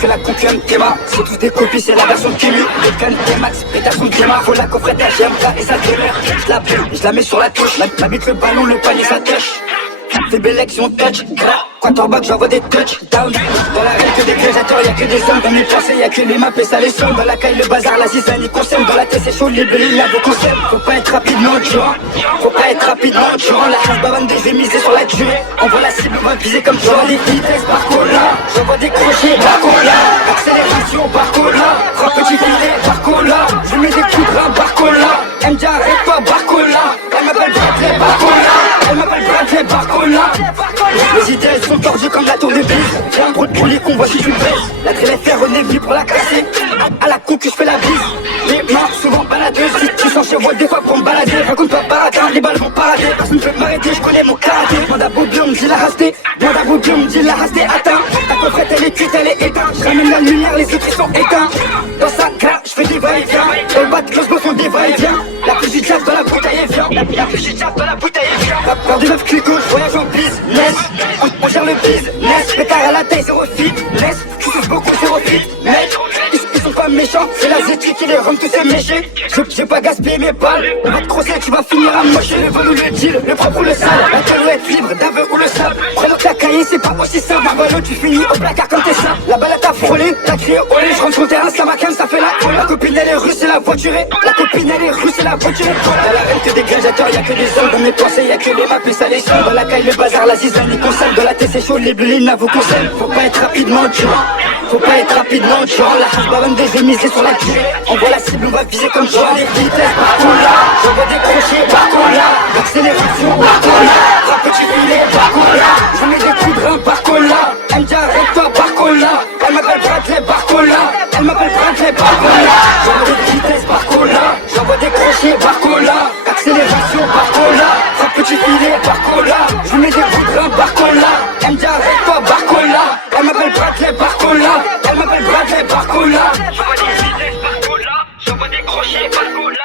Que la concurrence Kéma, c'est tous des copies, c'est la version Kimu. Les cannes, les max, pétation de Kéma. Faut la coffrette GMK et ça demeure. Je la pue, je la mets sur la touche. La bite, le ballon, le panier, ça touche. Fais belle action, touch, gras. Quarterback, j'envoie des touchdowns. Dans la règle que des gladiateurs, y'a que des hommes. Dans mes pensées, y'a que les maps et ça les somme. Dans la caille, le bazar, la zizane, ils consomment. Dans la tête, c'est chaud, les belés, y'a vos concepts. Faut pas être rapidement durant. Faut pas être rapidement durant. La case bavane, je vais miser sur la durée. On voit la cible, on va viser comme toi. Les vitesses par cola. J'envoie des crochets par cola. Accélération par cola. Frappe petit filet par cola. Je mets des coups de rein par cola. MJ, arrête-toi par cola. Elle m'appelle Bradley par cola. Elle m'appelle Bradley par cola. Les idées elles sont tordues comme la tour de bise. J'ai un gros de poulet qu'on voit si tu le baises. La traîne est on est venu pour la casser. À la concu je fais la bise. Les mains souvent baladeuses. Si tu sens chez moi des fois pour me balader. Raconte pas baratin, les balles vont parader. Personne ne peut m'arrêter, je connais mon karaté. Demande à Bobby, on me dit la rasté. Demande à Bobby, on me dit la rasté atteint. Ta coffrette elle est cuite, elle est éteinte. Je ramène la lumière, les autres ils sont éteints. Dans sa carte, je fais des va-et-vient. Dans le bas de cloche, me font des va-et-vient. La plus du diable dans la bouteille est vient. La plus du diable dans la bouteille est vient. La peur du meuf clico, je voyage en business. On gère le business. Pétard à la taille, zéro fitness. Je suis beaucoup, zéro fitness. Ils sont pas méchants, c'est la zétique qui les rend tous ces méchés. J'ai pas gaspillé mes balles. On va te crosser, tu vas finir à mocher. Le vol ou le deal, le propre ou le sale. La calouette libre, d'aveu ou le sable. Prends-le ta cahier, c'est pas aussi simple. Volo, tu finis au placard comme tes seins. La balle t'a frôlé, t'as crié olé. Je rentre sur le terrain, ça m'a calme, ça fait la colle. La copine elle est russe, c'est la voiturée. La copine elle est russe, c'est la voiturée. Dans la reine que des gladiateurs, y'a que des hommes. Dans mes pensées, y'a que les maps et ça les sonne. Dans la caille, le bazar, la zizane, ils consomment. Dans la tête, c'est chaud, les bleus, les navos consomment. Faut pas être rapidement durant. Faut pas être rapidement durant. La chose bavane des vais miser sur la durée. On voit la cible, on va viser comme toi. Les vitesses par cola. J'envoie des crochets par cola. Accélération par cola. Frappe petit filet par cola. Je mets des coups de rein par cola. MJ arrête-toi par cola. Elle m'appelle Bradley par cola. Elle m'appelle Bradley par cola. J'envoie des vitesses par cola. J'envoie des crochets par cola. Accélération par cola. Frappe petit filet par cola. Je mets des coups de rein par cola. MJ arrête-toi par cola. Elle m'appelle Bradley par cola. Elle m'appelle Bradley par cola. J'envoie des vitesses par cola. J'envoie des crochets par cola.